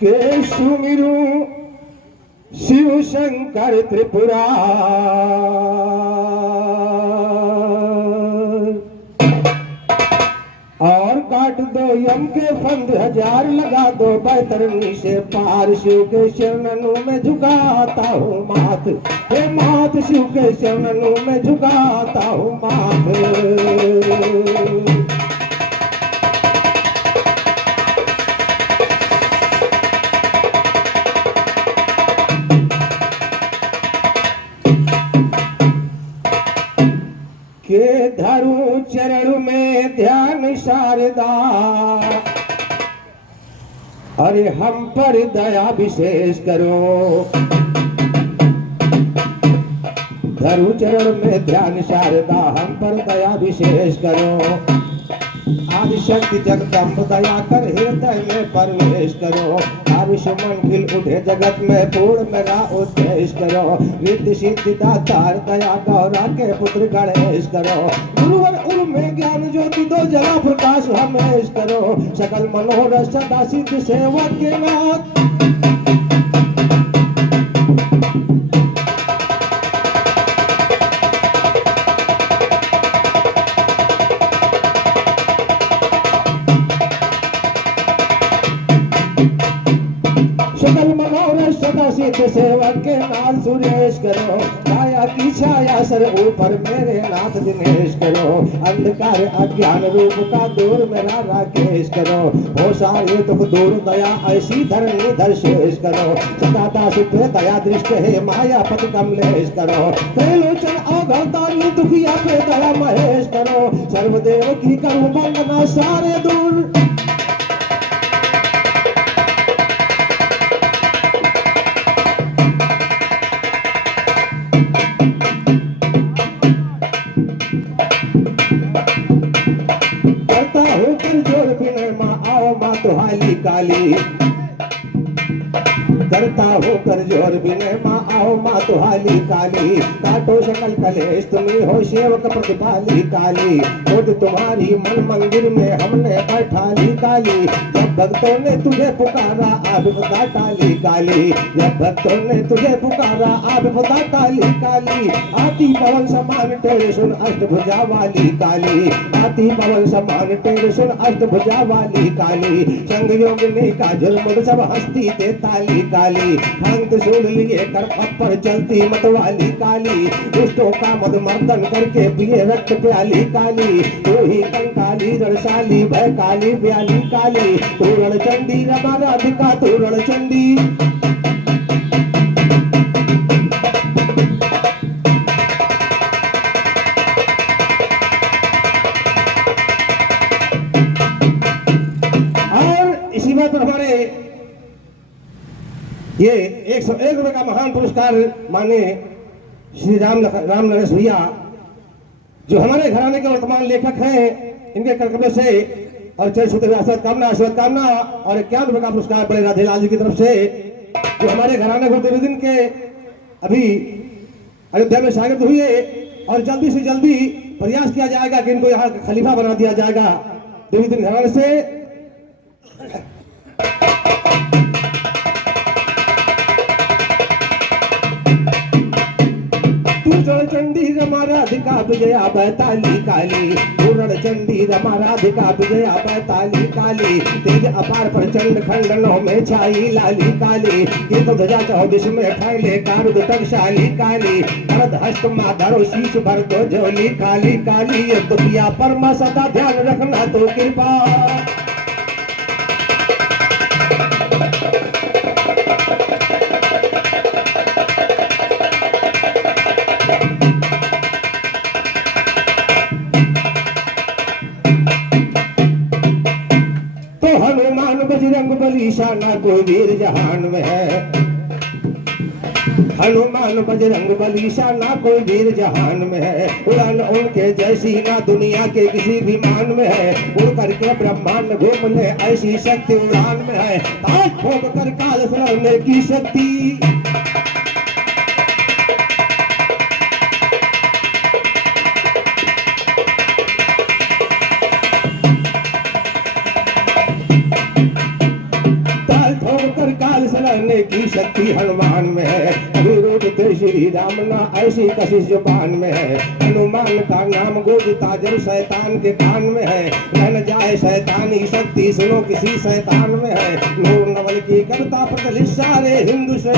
के सुमिरू शिव शंकर त्रिपुरा और काट दो यम के फंद हजार लगा दो बैतरनी से पार। शिव के शरणों में झुकाता हूँ माथ, हे माथ शिव के शरणों में झुकाता हूँ माथ। के धरू चरण में ध्यान शारदा, अरे हम पर दया विशेष करो। धरू चरण में ध्यान शारदा, हम पर दया विशेष करो। आदिशक्ति जगदम्ब दया कर हृदय में प्रवेश करो। आयुष्मान खिल उठे जगत में पूर्ण मेरा उद्देश्य करो। रिद्धि सिद्धि दातार दया गौरा के पुत्र गणेश करो। गुरुवर उर में ज्ञान ज्योति दो जला प्रकाश हमेश करो। सकल मनोरथ सदा सिद्ध सेवक के नाथ, सकल मनोरथ सदा सिद्ध सेवक के नाथ सुरेश करो। काया की छाया सर ऊपर मेरे नाथ दिनेश करो। अंधकार अज्ञान रूप का दूर मेरा राकेश करो। हो सारे दुख दूर दया ऐसी धरणी दर्शेश करो। सदा सुख दया दृष्ट है माया पति कमलेश करो। त्रिलोचन अवतारी दुखिया पे दया महेश करो। सर्वदेव की करूं वंदना सारे दूर। करता हूँ कर जोर विनय माँ आओ माँ तुहाली काली। करता हो कर जोर विनय माँ आओ माँ तुहाली काली। काटो सकल कलेश तुम्ही हो सेवक प्रतिपाली काली। खुद तुम्हारी मन मंदिर में हमने बैठा ली काली। जब भक्तों ने तुझे पुकारा आप बता टाली काली। जब भक्तों ने तुझे पुकारा आप बता टाली काली। आती पवन समान तेरे सुन अष्टभुजा वाली काली। आती पवन समान तेरे सुन अष्टभुजा वाली काली। संग योगिनी का झुरमुट सब हस्ती दे ताली काली। भक्त सुन लिए कर पर चलती मत वाली काली। दुष्टों का मद मर्दन करके पिए रक्त प्याली काली। तू ही कंकाली रणशाली भय काली ब्याली काली। तू रणचंडी रमा राधिका तू रणचंडी। और इसी बात पर हमारे ये 101 रुपए का महान पुरस्कार माने श्री राम नरेश भैया, जो हमारे घराने के वर्तमान लेखक हैं, इनके कर्तव्य से और चरण छूते हुए आशीर्वाद कामना और 51 रुपए का पुरस्कार बड़े राधे लाल जी की तरफ से, जो हमारे घराने को देवी दिन के अभी अयोध्या में शागिर्द हुए और जल्दी से जल्दी प्रयास किया जाएगा कि इनको यहाँ खलीफा बना दिया जाएगा देवी दिन घराने से। चंडी रमा राधिका विजया बैताली काली। पूर्ण चंडी रमा राधिका विजया बैताली काली। तेज अपार प्रचंड खंडनों में छाई लाली काली। ये तो ध्वजा 24 में फैले कारुद टकशाली काली। भरत हस्त माधरो शीश भर दो झोली काली काली। ये दुखिया परमा सदा ध्यान रखना तो कृपा। बजरंग बली शाना कोई वीर जहान में है। हनुमान बजरंग बली शाना कोई वीर जहान में है। उड़ान उनके जैसी ना दुनिया के किसी विमान में है। उड़ करके ब्रह्मांड घूम ले ऐसी शक्ति उड़ान में है। ताज ठोक कर काल सुनाने की शक्ति। करने की शक्ति हनुमान में है। कभी रोकते श्री राम ना ऐसी कशिश जुबान में है। हनुमान का नाम गूंजता जब शैतान के कान में है। न जाए शैतानी शक्ति सुनो किसी शैतान में है। नूर नवल की कविता प्रचलित सारे हिंदू से।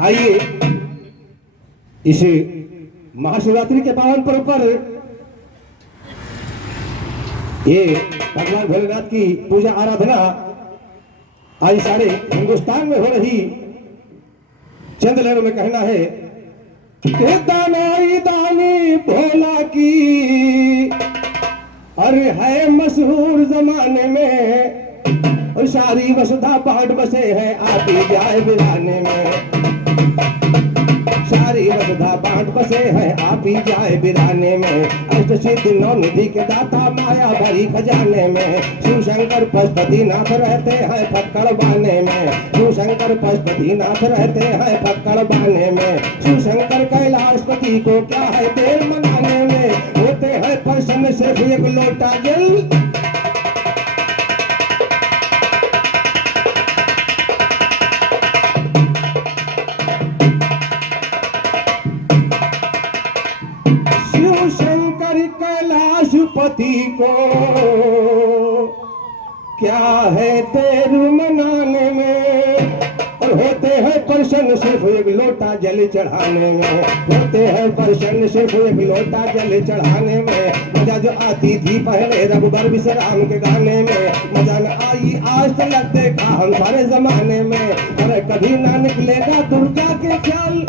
आइए इस महाशिवरात्रि के पावन पर्व पर ये भगवान भोलेनाथ की पूजा आराधना आज सारे हिंदुस्तान में हो रही। चंद लहरों में कहना है कि दानाई दानी भोला की अरे है मशहूर जमाने में। और सारी वसुधा बांट बसे है आप ही जाए बिराने में। सारी वसुधा बांट बसे है आप ही जाए बिराने में। अष्ट सिद्धि नौ निधि के दाता माया भरी खजाने में। शिव शंकर पशुपतिनाथ रहते हैं पक्कड़ बाने में। शिव शंकर पशुपतिनाथ रहते हैं पक्कड़ बाने में। शिव शंकर कैलाशपति को क्या है देर मनाने में। होते हैं प्रसन्न सिर्फ एक लोटा जल। शिव शंकर कैलाशपति को क्या है देर मनाने में। और होते हैं प्रसन्न सिर्फ एक लोटा जल चढ़ाने में। होते हैं प्रसन्न सिर्फ एक लोटा जल चढ़ाने में। मजा जो आती थी पहले रघुबर विश्राम के गाने में। मजा न आई आज तक देखा हम सारे जमाने में। अरे कभी ना निकलेगा दुर्गा के ख्याल।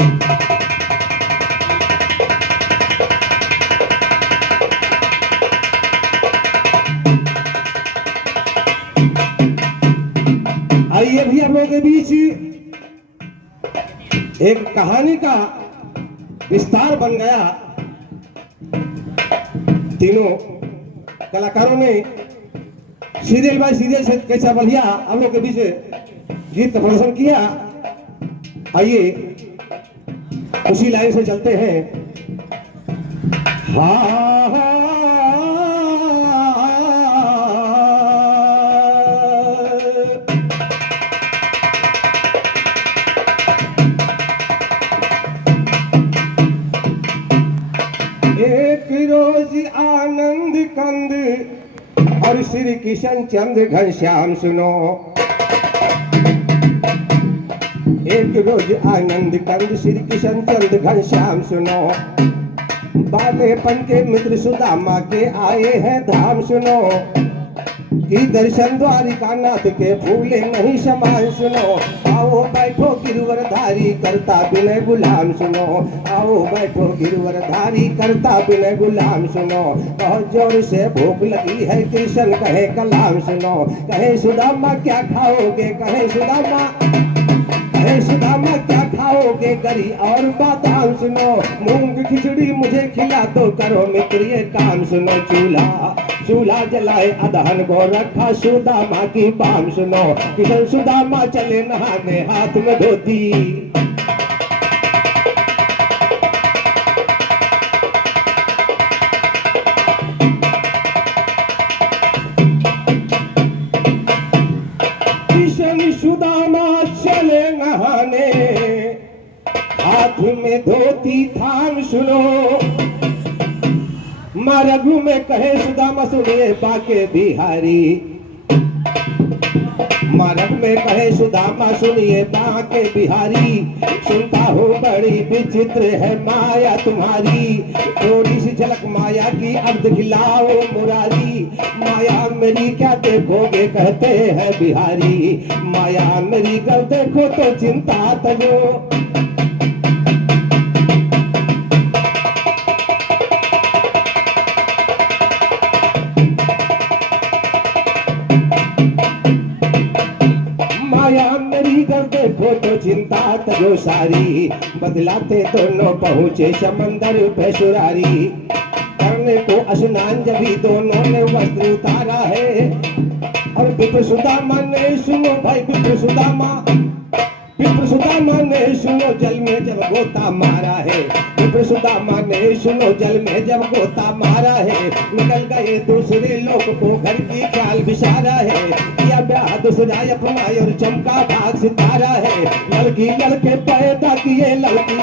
आइए भी हम लोगों के बीच एक कहानी का विस्तार बन गया। तीनों कलाकारों ने सीरियल बाय सीरियल से कैसा बढ़िया हम लोग के बीच गीत का प्रदर्शन किया। आइए उसी लाइन से चलते हैं। हाँ एक रोज आनंद कंद और श्री किशन चंद्र घनश्याम सुनो। एक रोज आनंद कंद श्री किशन चंद्र घनश्याम सुनो। बालेपन के मित्र सुदामा के आए हैं धाम सुनो। की दर्शन द्वारिका नाथ के फूले नहीं समान सुनो। आओ बैठो गिरवर धारी करता बिनय गुलाम सुनो। आओ बैठो गिरवर धारी करता बिनय गुलाम सुनो। बहुत जोर से भूख लगी है कृष्ण कहे कलाम सुनो। कहे सुदामा क्या खाओगे कहे सुदामा। कहे सुदामा क्या खाओगे गरी और बादाम सुनो। मूंग खिचड़ी मुझे खिला दो करो मित्र ये काम सुनो। चूल्हा चूल्हा जलाए अदहन को रखा सुदामा की बाम सुनो। किशन सुदामा चले नहाने हाथ में धोती। किशन सुदामा चले नहाने हाथ में धोती थाम सुनो। माँ रघु में कहे सुदामा सुनिए बाके बिहारी। माँ रघु में कहे सुदामा सुनिए बाके बिहारी। सुनता हो बड़ी विचित्र है माया तुम्हारी। थोड़ी सी झलक माया की अब दिखलाओ मुरारी। माया मेरी क्या देखोगे कहते हैं बिहारी। माया मेरी कर देखो तो चिंता तजो। माया मेरी कर देखो तो चिंता तजो सारी। बदलाते दोनों पहुंचे समंदर पे सुरारी। करने को स्नान जभी दोनों ने वस्त्र उतारा है। और विप्र सुदामा ने सुनो भाई विप्र सुदामा। विप्र सुदामा ने सुनो जल में जब गोता मारा है, विप्र सुदामा ने सुनो जल में जब गोता मारा है, निकल गए दूसरे लोग को घर की ख्याल बिसारा है, किया ब्याह दूसरा अपना और चमका भाग सितारा है, लड़की लड़के पैदा किए लड़के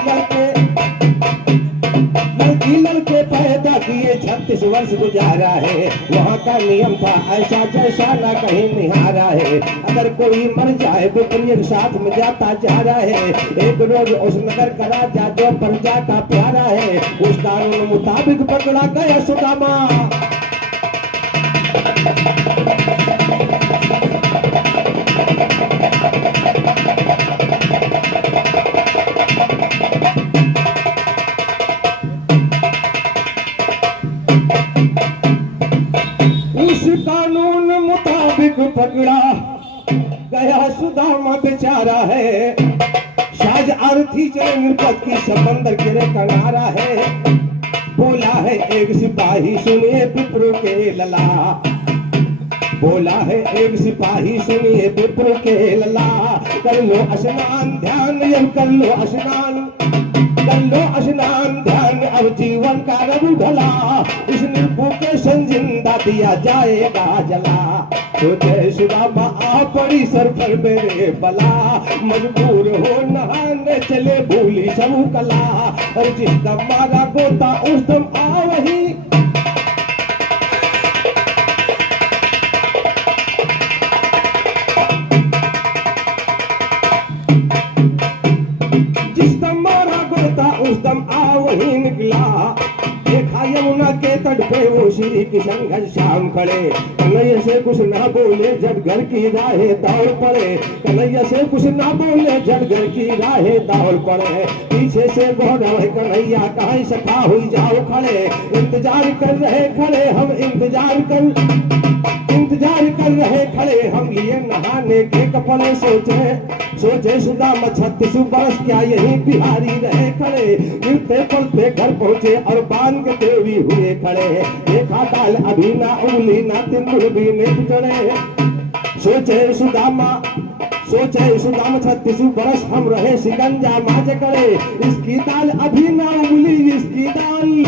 पैदा किए 36 वर्ष गुजारा है, वहाँ का नियम था ऐसा जैसा ना कहीं निहारा है, अगर कोई मर जाए तो प्रिय साथ में जाता जा रहा है, एक रोज उस नगर का राजा जो प्रजा का प्यारा है, उस कानून मुताबिक पकड़ा गया सुदामा। कानून मुताबिक पकड़ा गया सुदामा बेचारा है, साज आरती चले नृपत की समंदर के किनारा है, बोला है एक सिपाही सुनिए विप्र के लला, बोला है एक सिपाही सुनिए विप्र के लला, कर लो स्नान ध्यान कर लो स्नान ध्यान अब जीवन का रघु ढला, इस निर्भू के जिंदा दिया जाएगा जला, तो जय सुदामा आ पड़ी सर पर मेरे बला, मजबूर हो नहाने चले भूली सब कला, और जिस दम मारा गोता उस दम आ वही, उस दम आ वही निकला, देखा यमुना के तट पे वो श्री किशन घनश्याम खड़े, कन्हैया से कुछ ना बोले जब घर की राहें दौड़ पड़े, कन्हैया से कुछ ना बोले जब घर की राहें दौड़ पड़े, पीछे से गौरव कन्हैया कहीं सखा हुई जाओ खड़े, इंतजार कर रहे खड़े हम इंतजार कर रहे खड़े हम लिए नहाने के कपड़े, सोचे सुदामा 36 बरस क्या यही बिहारी रहे खड़े, गिरते पड़ते घर पहुंचे और बांध के देवी हुए खड़े, देखा दाल अभी ना उंगली ना तिंदुर भी नहीं चढ़े, सोचे सुदामा 36 बरस हम रहे शिकंजा माज करे, इसकी दाल अभी ना उंगली इसकी दाल,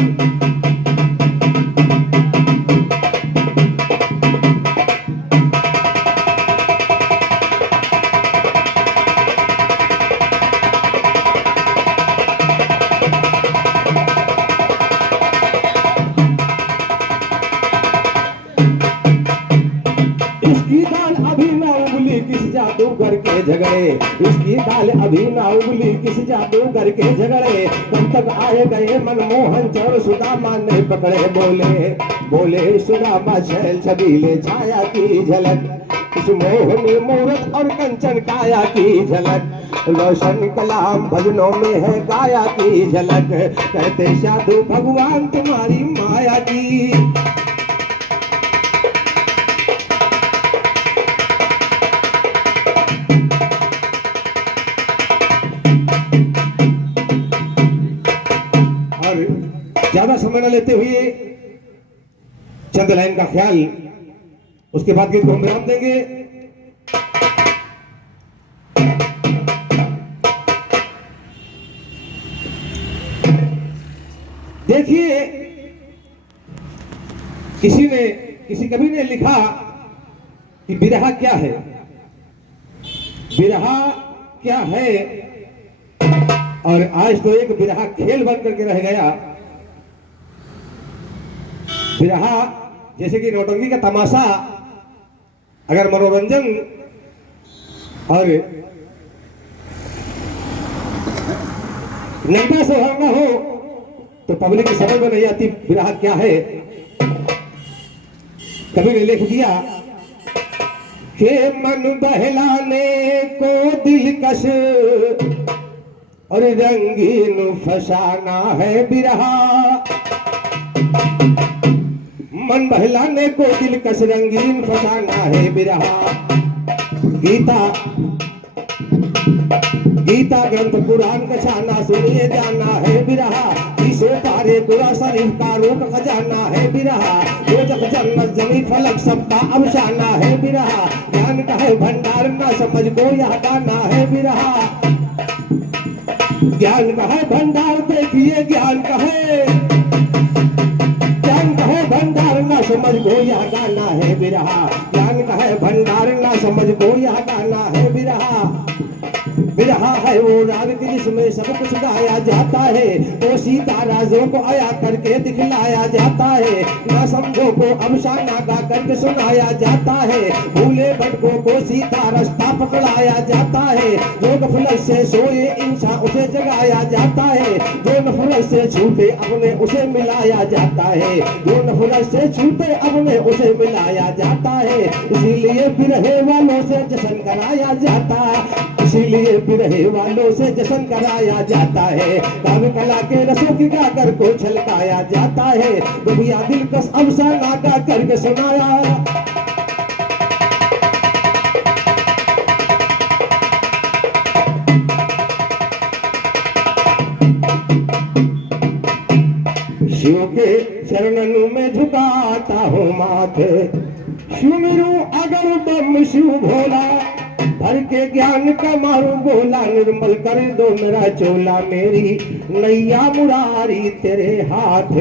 जादूगर के झगड़े, इसकी दाल अभी ना उगली किस जादूगर के झगड़े, तब तक आए गए मनमोहन चौर सुदामा ने पकड़े, बोले सुदामा छैल छबीले छाया की झलक, इस मोहनी मूरत और कंचन काया की झलक, रोशन कलाम भजनों में है गाया की झलक, कहते साधु भगवान तुम्हारी माया की। ज्यादा समय न लेते हुए चंद लाइन का ख्याल, उसके बाद गीत को हम विराम देंगे। देखिए, किसी कवि ने लिखा कि बिरहा क्या है, बिरहा क्या है, और आज तो एक बिरहा खेल बन करके रह गया। बिरहा जैसे कि नौटंकी का तमाशा अगर मनोरंजन और नैता सुहावना हो तो पब्लिक की समझ में नहीं आती बिरहा क्या है। कवि ने लिख दिया कि मन बहलाने को दिलकश और रंगीन फसाना है बिरहा, मन बहलाने को दिलकश रंगीन फसाना है बिरहा। गीता गीता ग्रंथ पुराण का छाना सुनिए जाना है बिरहा, इसे तारे कुरा शरीफ का रूप खजाना है बिरहा, दोजख जन्नत जमी फलक सबका अवसाना है बिरहा, ज्ञान का है भंडार ना समझ को यह गाना है बिरहा, ज्ञान का है भंडार देखिए ज्ञान का है, ज्ञान का है भंडार ना समझ को यह गाना है बिरहा, ज्ञान का है भंडार ना समझ को यह गाना है बिरहा, बिरहा है वो राग की जिसमें सब कुछ गाया जाता है, वो सीता राजों को आया करके दिखलाया जाता है, ना समझो को अफसाना गा करके सुनाया जाता है, भूले भटकों को सीधा रास्ता पकड़ाया जाता है, जो गफलत से सोए इंसान उसे जगाया जाता है, जो नफरत से छूटे अपने उसे मिलाया जाता है, जो नफरत से छूटे अपने उसे मिलाया जाता है, इसीलिए बिरहे वालों से जश्न कराया जाता है, इसीलिए बिरहे वालों से जश्न कराया जाता है, काव्य कला के रसों की गाकर को छलकाया जाता है, दुनिया दिलकश अफसाना गा करके सुनाया। शिव के चरणों में झुकाता हूँ माथे, शिव मेरू अगर दम शिव भोला, भर के ज्ञान का मारू बोला, निर्मल कर दो मेरा चोला, मेरी नैया मुरारी तेरे हाथ।